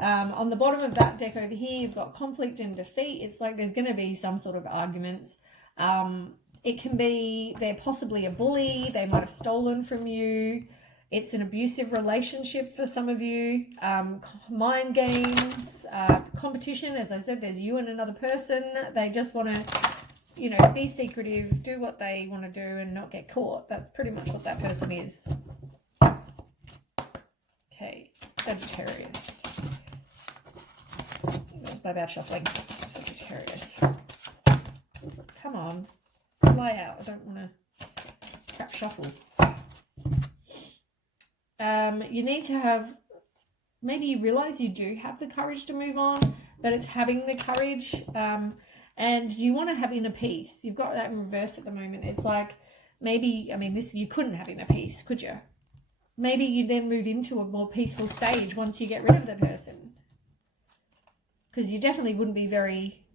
On the bottom of that deck over here, you've got conflict and defeat. It's like there's going to be some sort of arguments. It can be they're possibly a bully. They might have stolen from you. It's an abusive relationship for some of you. Mind games, competition. As I said, there's you and another person. They just want to, you know, be secretive, do what they want to do and not get caught. That's pretty much what that person is. Okay, Sagittarius. By bad shuffling. Sagittarius. Come on. Lie out. I don't want to crap shuffle. You need to have, maybe you realize you do have the courage to move on, but it's having the courage, and you want to have inner peace. You've got that in reverse at the moment. It's like, maybe, I mean, this, you couldn't have inner peace, could you? Maybe you then move into a more peaceful stage once you get rid of the person, because you definitely wouldn't be very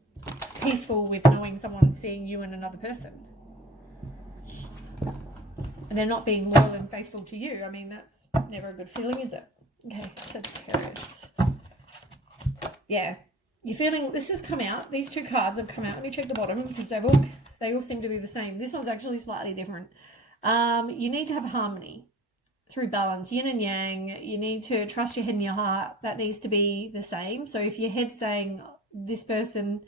peaceful with knowing someone's seeing you and another person. And they're not being loyal and faithful to you. I mean, that's never a good feeling, is it? Okay, Sagittarius. Yeah, you're feeling, this has come out. These 2 cards have come out. Let me check the bottom, because they all seem to be the same. This one's actually slightly different. You need to have harmony through balance, yin and yang. You need to trust your head and your heart. That needs to be the same. So if your head's saying this person,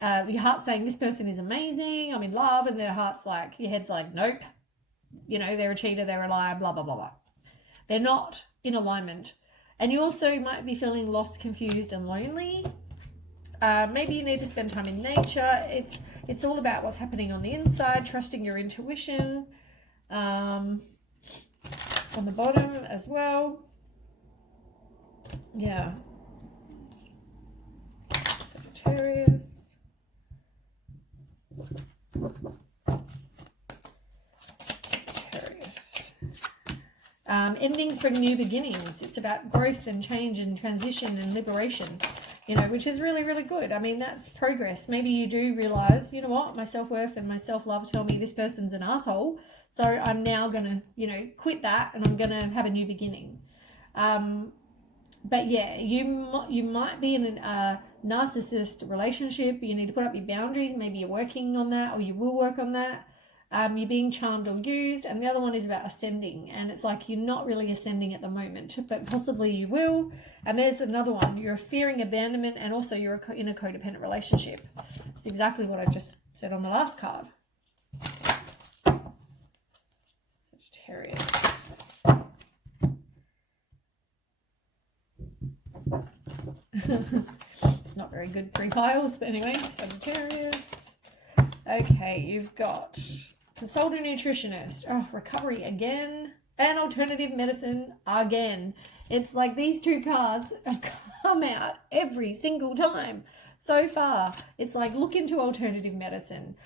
your heart's saying this person is amazing, I'm in love, and their heart's like, your head's like, nope. You know, they're a cheater, they're a liar, blah, blah, blah, blah. They're not in alignment. And you also might be feeling lost, confused, and lonely. Maybe you need to spend time in nature. It's all about what's happening on the inside, trusting your intuition. On the bottom as well. Yeah. Sagittarius. Endings bring new beginnings. It's about growth and change and transition and liberation, you know, which is really, really good. I mean, that's progress. Maybe you do realize, you know what, my self-worth and my self-love tell me this person's an asshole. So I'm now going to, you know, quit that and I'm going to have a new beginning. But yeah, you might be in a narcissist relationship. You need to put up your boundaries. Maybe you're working on that, or you will work on that. You're being charmed or used. And the other one is about ascending. And it's like you're not really ascending at the moment, but possibly you will. And there's another one. You're fearing abandonment, and also you're in a codependent relationship. It's exactly what I just said on the last card. Sagittarius. Not very good 3 piles, but anyway, Sagittarius. Okay, you've got consult a nutritionist, recovery again, and alternative medicine again. It's like these 2 cards have come out every single time so far. It's like, look into alternative medicine.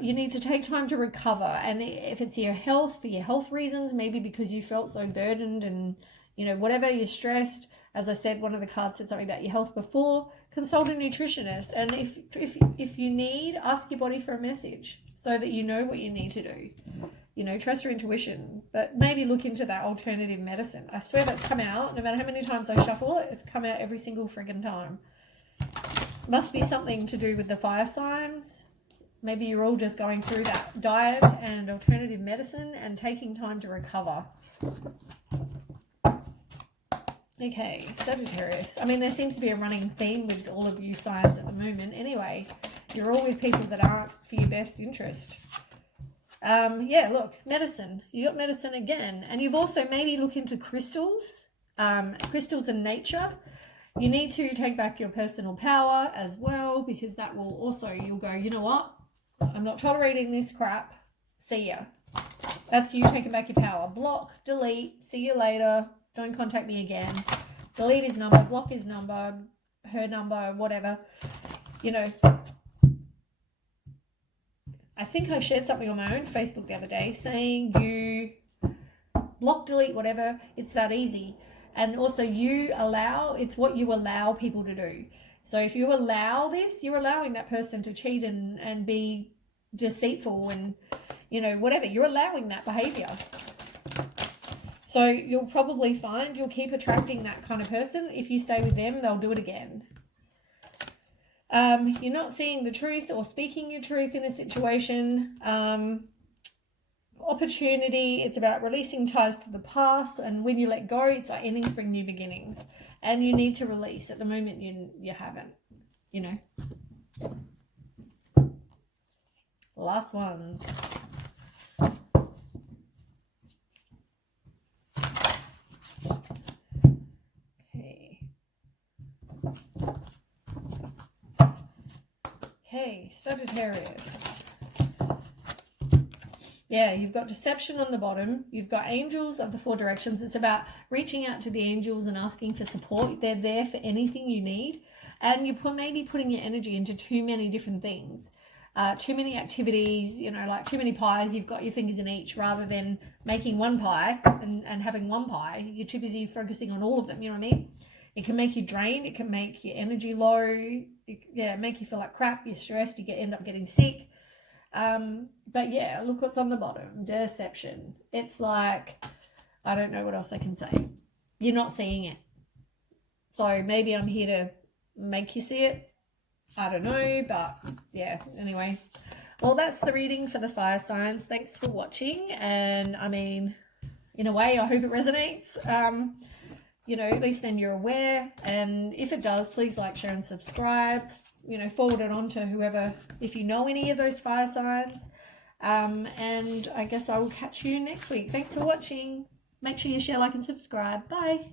You need to take time to recover, and if it's your health, for your health reasons, maybe because you felt so burdened and, you know, whatever, you're stressed. As I said, one of the cards said something about your health before. Consult a nutritionist, and if you need, ask your body for a message so that you know what you need to do. You know, trust your intuition, but maybe look into that alternative medicine. I swear that's come out. No matter how many times I shuffle it, it's come out every single friggin' time. Must be something to do with the fire signs. Maybe you're all just going through that diet and alternative medicine and taking time to recover. Okay, Sagittarius. I mean, there seems to be a running theme with all of you signs at the moment. Anyway, you're all with people that aren't for your best interest. Yeah, look, medicine. You got medicine again. And you've also maybe looked into crystals. Crystals in nature. You need to take back your personal power as well, because that will also, you'll go, you know what? I'm not tolerating this crap. See ya. That's you taking back your power. Block, delete, see you later. Don't contact me again. Delete his number, block his number, her number, whatever. You know, I think I shared something on my own Facebook the other day saying you block, delete, whatever. It's that easy. And also you allow, it's what you allow people to do. So if you allow this, you're allowing that person to cheat and be deceitful and, you know, whatever. You're allowing that behavior. So you'll probably find you'll keep attracting that kind of person. If you stay with them, they'll do it again. You're not seeing the truth or speaking your truth in a situation. Opportunity, it's about releasing ties to the past. And when you let go, it's like endings bring new beginnings. And you need to release. At the moment, you haven't, you know. Last ones. Okay, Sagittarius. Yeah, you've got deception on the bottom. You've got angels of the 4 directions. It's about reaching out to the angels and asking for support. They're there for anything you need. And you're maybe putting your energy into too many different things. Too many activities, you know, like too many pies. You've got your fingers in each rather than making one pie and having one pie. You're too busy focusing on all of them, you know what I mean? It can make you drained. It can make your energy low. Make you feel like crap. You're stressed. You end up getting sick. But yeah, look what's on the bottom. Deception. It's like, I don't know what else I can say. You're not seeing it. So maybe I'm here to make you see it. I don't know, but yeah, anyway. Well, that's the reading for the fire signs. Thanks for watching. And I mean, in a way, I hope it resonates. You know, at least then you're aware. And if it does, please like, share, and subscribe. You know, forward it on to whoever, if you know any of those fire signs. And I guess I will catch you next week. Thanks for watching. Make sure you share, like, and subscribe. Bye.